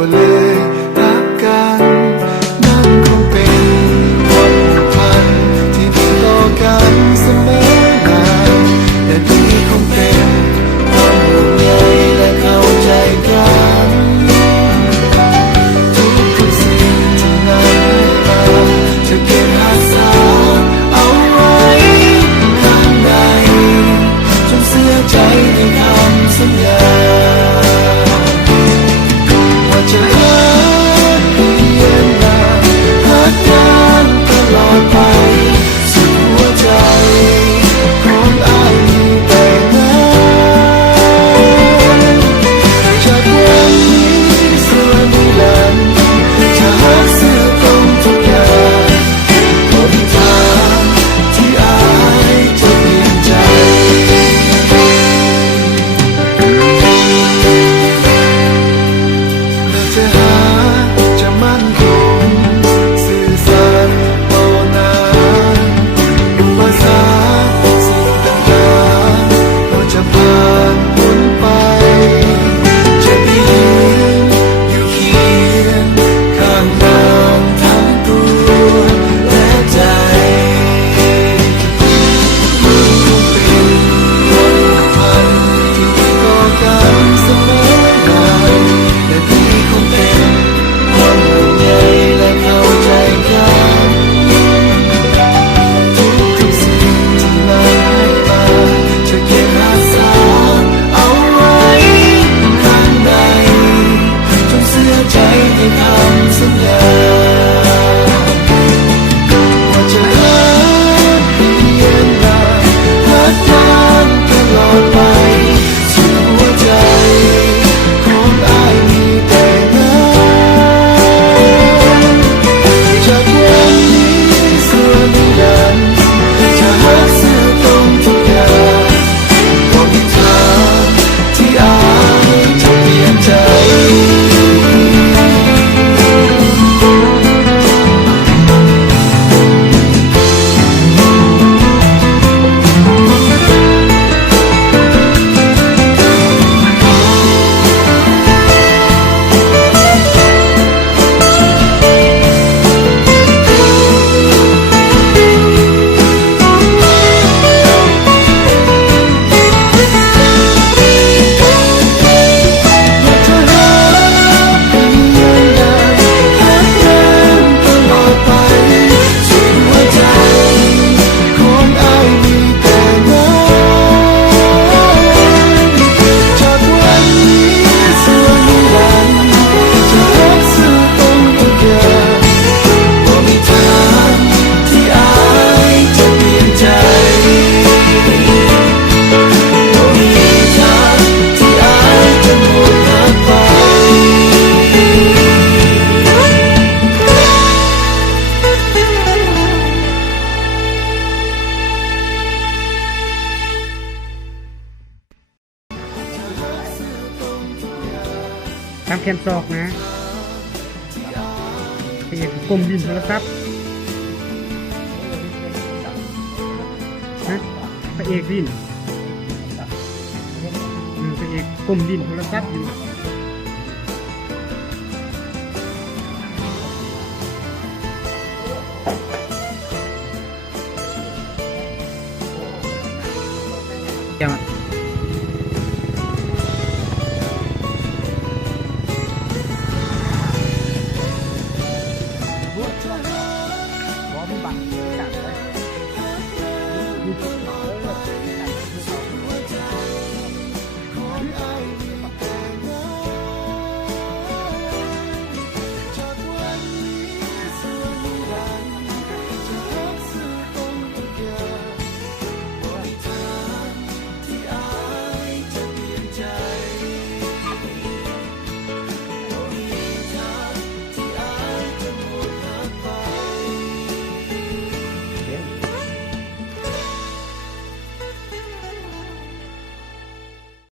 ก็เลยรักกันนั่นคงเป็นความผูกพันที่มีต่อกันเสมอนานและนี่คงเป็นความห่วงใยและเข้าใจกันทุกสิ่งที่นานให้มาจะเก็บรักษาเอาไว้ข้างในจนเสียใจในคำสัญญาว่าจะรักเพียงนานรักกันตลอดไปสุดหัวใจของอ้ายมีแต่นั้นจากวันนี้สู่นิรันดร์จะรักซื่อตรงทุกอย่างหนทางที่อ้ายจะเปลี่ยนใจจะหาจะมั่นคงสื่อสารต่อหน้าอุปสรรคสิ่งต่างๆเราจะผ่านพ้นไปจะยืนอยู่เคียงข้างนางทั้งตัวและใจมันคงเป็นความผูกพันที่มีต่อกันเสมอนานและนี่คงเป็นความห่วงใยและเข้าใจกันทุกสิ่งที่นานให้มาจะเก็บรักษาเอาไว้ข้างในจนเสียใจในคำสัญญาว่าจะรักเพียงนานรักกันตลอดไปสุดหัวใจของอ้ายมีแต่นั้นจากวันนี้สู่นิรันดร์จะรักซื่อตรงทุกอย่างบ่มีทางที่อ้ายจะเปลี่ยนใจตามแขนศอกนะพระเอกกลมดินโทรศัพท์นะพระเอกดินพระเอกกลมดินโทรศัพท์อยู่